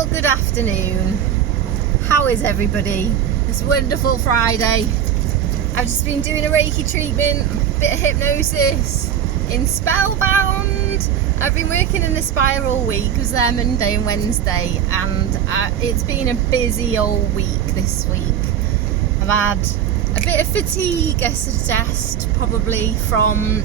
Well, good afternoon. How is everybody? It's wonderful Friday. I've just been doing a Reiki treatment, a bit of hypnosis in Spellbound. I've been working in Aspire all week. I was there Monday and Wednesday, and it's been a busy old week this week. I've had a bit of fatigue, I suggest, probably from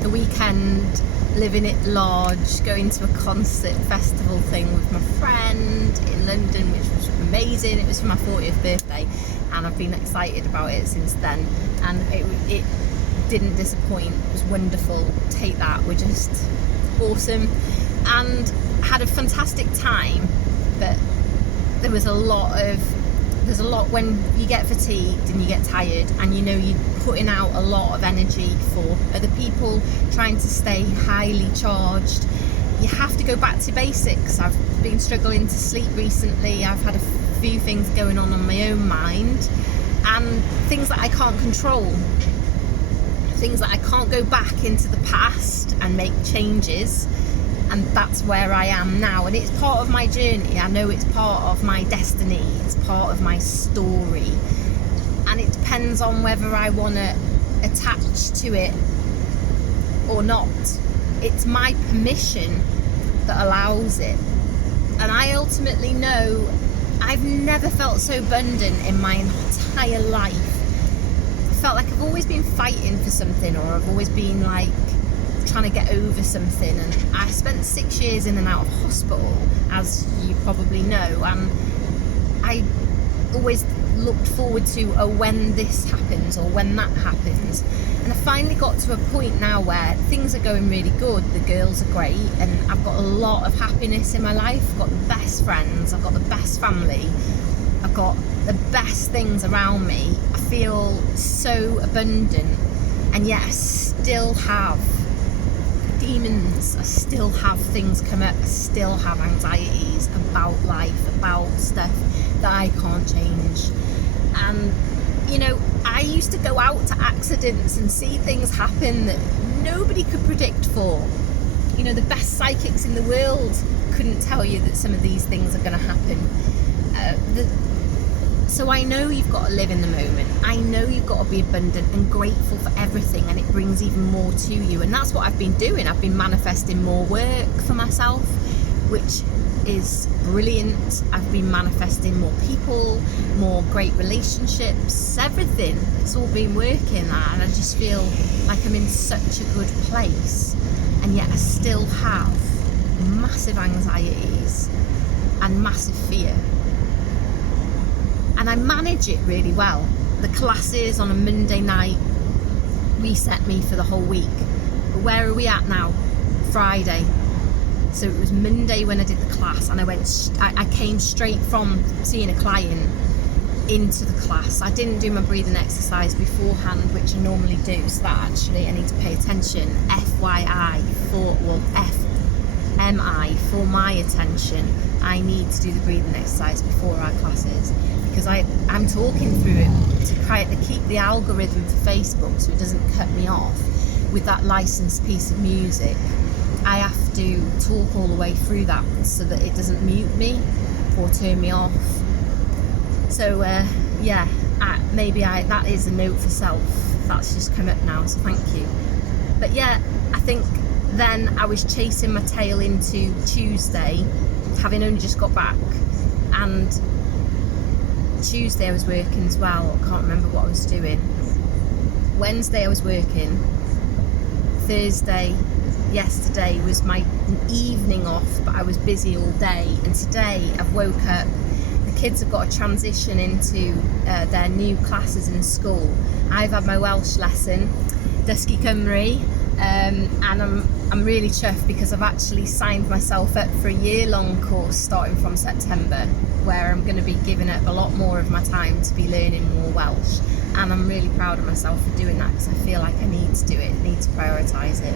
the weekend living it large, going to a concert festival thing with my friend in London, which was amazing. It was for my 40th birthday, and I've been excited about it since then, and it didn't disappoint. It was wonderful. Take that, we're just awesome, and had a fantastic time. But there's a lot when you get fatigued and you get tired, and you know you're putting out a lot of energy for other people, trying to stay highly charged. You have to go back to basics. I've been struggling to sleep recently. I've had a few things going on my own mind, and things that I can't control, things that I can't go back into the past and make changes. And that's where I am now, and it's part of my journey. I know it's part of my destiny, it's part of my story, and it depends on whether I want to attach to it or not. It's my permission that allows it, and I ultimately know I've never felt so abundant in my entire life. I felt like I've always been fighting for something, or I've always been like trying to get over something, and I spent 6 years in and out of hospital, as you probably know, and I always looked forward to when this happens or when that happens. And I finally got to a point now where things are going really good, the girls are great, and I've got a lot of happiness in my life. I've got the best friends, I've got the best family, I've got the best things around me. I feel so abundant, and yet I still have demons. I still have things come up. I still have anxieties about life, about stuff that I can't change. And you know, I used to go out to accidents and see things happen that nobody could predict for. You know, the best psychics in the world couldn't tell you that some of these things are going to happen. So I know you've got to live in the moment. I know you've got to be abundant and grateful for everything, and it brings even more to you. And that's what I've been doing. I've been manifesting more work for myself, which is brilliant. I've been manifesting more people, more great relationships, everything. It's all been working, and I just feel like I'm in such a good place. And yet I still have massive anxieties and massive fear. And I manage it really well. The classes on a Monday night reset me for the whole week. But where are we at now? Friday. So it was Monday when I did the class, and I came straight from seeing a client into the class. I didn't do my breathing exercise beforehand, which I normally do, so that actually I need to pay attention. FYI, FMI, for my attention, I need to do the breathing exercise before our classes, because I'm talking through it to try to keep the algorithm for Facebook so it doesn't cut me off with that licensed piece of music. I have to talk all the way through that so that it doesn't mute me or turn me off. So yeah, that is a note for self. That's just come up now, so thank you. But yeah, I think then I was chasing my tail into Tuesday, having only just got back, and Tuesday I was working as well. I can't remember what I was doing. Wednesday I was working. Thursday, yesterday was my evening off, but I was busy all day. And today I've woke up. The kids have got to transition into their new classes in school. I've had my Welsh lesson, Dysgu Cymru, and I'm really chuffed because I've actually signed myself up for a year-long course starting from September, where I'm going to be giving up a lot more of my time to be learning more Welsh. And I'm really proud of myself for doing that, because I feel like I need to do it, I need to prioritise it.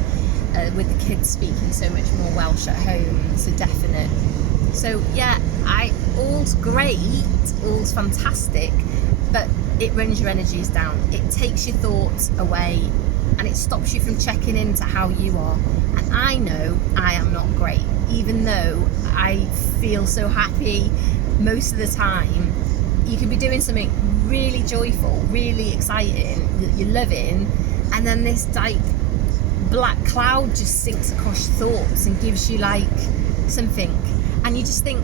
With the kids speaking so much more Welsh at home, it's a definite. So yeah, all's great, all's fantastic, but it runs your energies down. It takes your thoughts away, and it stops you from checking into how you are. And I know I am not great, even though I feel so happy most of the time. You can be doing something really joyful, really exciting, that you're loving, and then this like black cloud just sinks across your thoughts and gives you like something, and you just think,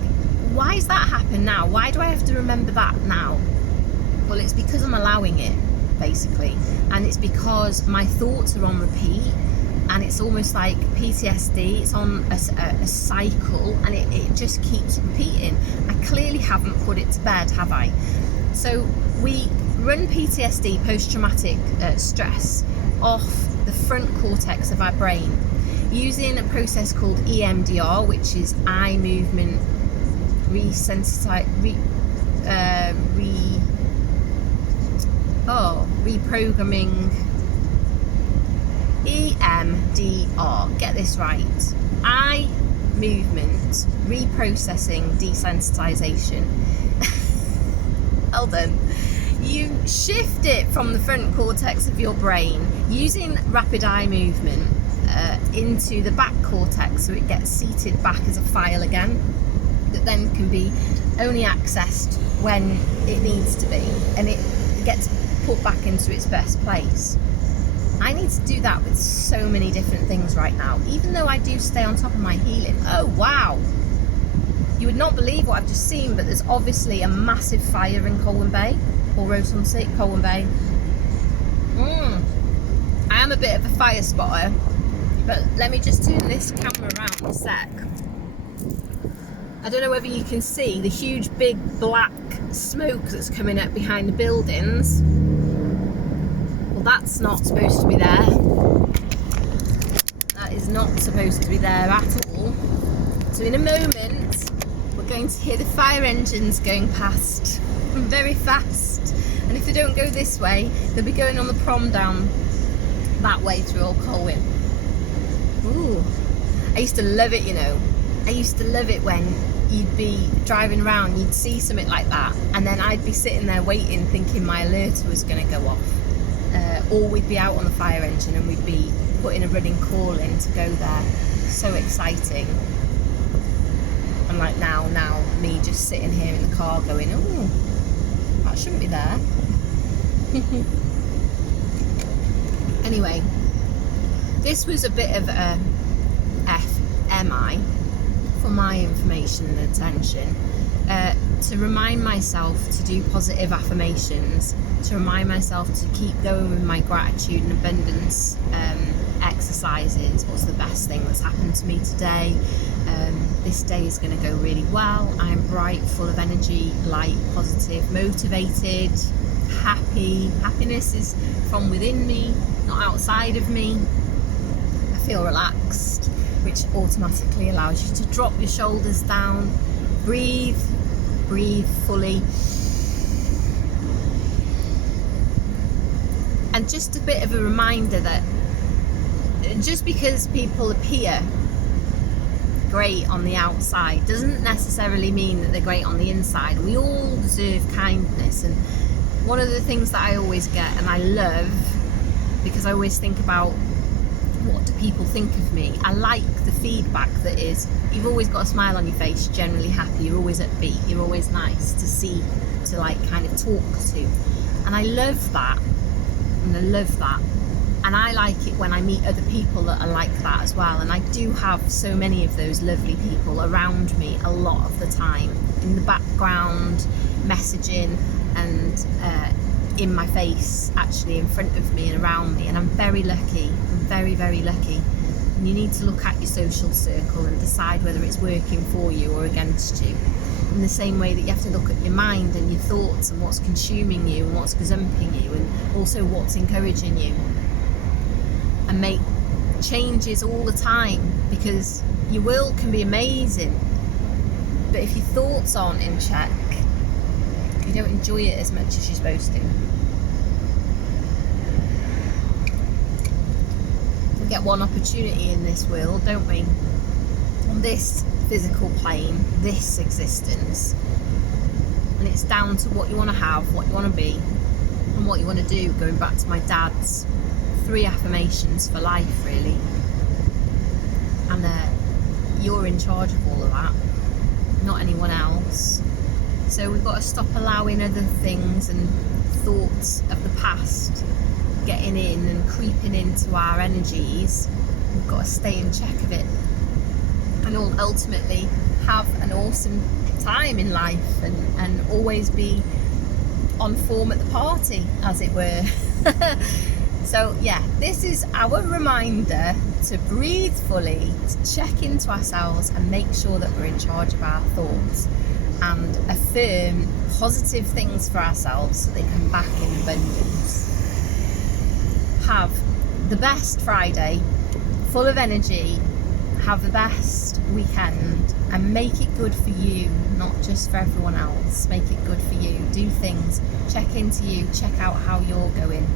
why has that happened now? Why do I have to remember that now? Well, it's because I'm allowing it, basically, and it's because my thoughts are on repeat, and it's almost like PTSD. It's on a cycle, and it just keeps repeating. I clearly haven't put it to bed, have I? So we run PTSD, post-traumatic stress, off the front cortex of our brain using a process called EMDR, which is eye movement reprogramming. EMDR, get this right. Eye movement reprocessing desensitization. Well done. You shift it from the front cortex of your brain using rapid eye movement into the back cortex, so it gets seated back as a file again, that then can be only accessed when it needs to be, and it gets put back into its best place. I need to do that with so many different things right now, even though I do stay on top of my healing. Oh wow, you would not believe what I've just seen, but there's obviously a massive fire in Colwyn Bay, or Roselandsea, Colwyn Bay. I am a bit of a fire spotter, but let me just turn this camera around a sec. I don't know whether you can see the huge big black smoke that's coming up behind the buildings. Well, that's not supposed to be there. That is not supposed to be there at all. So in a moment, we're going to hear the fire engines going past very fast. And if they don't go this way, they'll be going on the prom down that way through Old Colwyn. Ooh, I used to love it, you know. I used to love it when you'd be driving around, you'd see something like that, and then I'd be sitting there waiting, thinking my alerter was going to go off. Or we'd be out on the fire engine and we'd be putting a running call in to go there. So exciting. And like now, me just sitting here in the car going, oh, that shouldn't be there. Anyway, this was a bit of a FMI for my information and attention, to remind myself to do positive affirmations, to remind myself to keep going with my gratitude and abundance exercises. What's the best thing that's happened to me today? This day is going to go really well. I'm bright, full of energy, light, positive, motivated, happy. Happiness is from within me, not outside of me. I feel relaxed, which automatically allows you to drop your shoulders down, breathe fully. And just a bit of a reminder that just because people appear great on the outside doesn't necessarily mean that they're great on the inside. We all deserve kindness, and one of the things that I always get, and I love, because I always think about what do people think of me, I like the feedback that is, you've always got a smile on your face, you're generally happy, you're always upbeat, you're always nice to see, to like kind of talk to, and I love that, and I like it when I meet other people that are like that as well. And I do have so many of those lovely people around me a lot of the time, in the background, messaging, and in my face, actually in front of me and around me. And I'm very lucky. I'm very, very lucky. And you need to look at your social circle and decide whether it's working for you or against you, in the same way that you have to look at your mind and your thoughts and what's consuming you and what's gazumping you, and also what's encouraging you, and make changes all the time, because your world can be amazing, but if your thoughts aren't in check, you don't enjoy it as much as you're supposed to. We get one opportunity in this world, don't we? On this physical plane, this existence, and it's down to what you want to have, what you want to be, and what you want to do. Going back to my dad's 3 affirmations for life, really. And you're in charge of all of that, not anyone else. So we've got to stop allowing other things and thoughts of the past getting in and creeping into our energies. We've got to stay in check of it and ultimately have an awesome time in life and always be on form at the party, as it were. So yeah, this is our reminder to breathe fully, to check into ourselves and make sure that we're in charge of our thoughts and affirm positive things for ourselves so they come back in abundance. Have the best Friday, full of energy. Have the best weekend and make it good for you, not just for everyone else. Make it good for you. Do things, check into you, check out how you're going.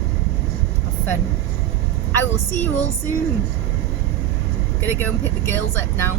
Have fun. I will see you all soon. Gonna go and pick the girls up now.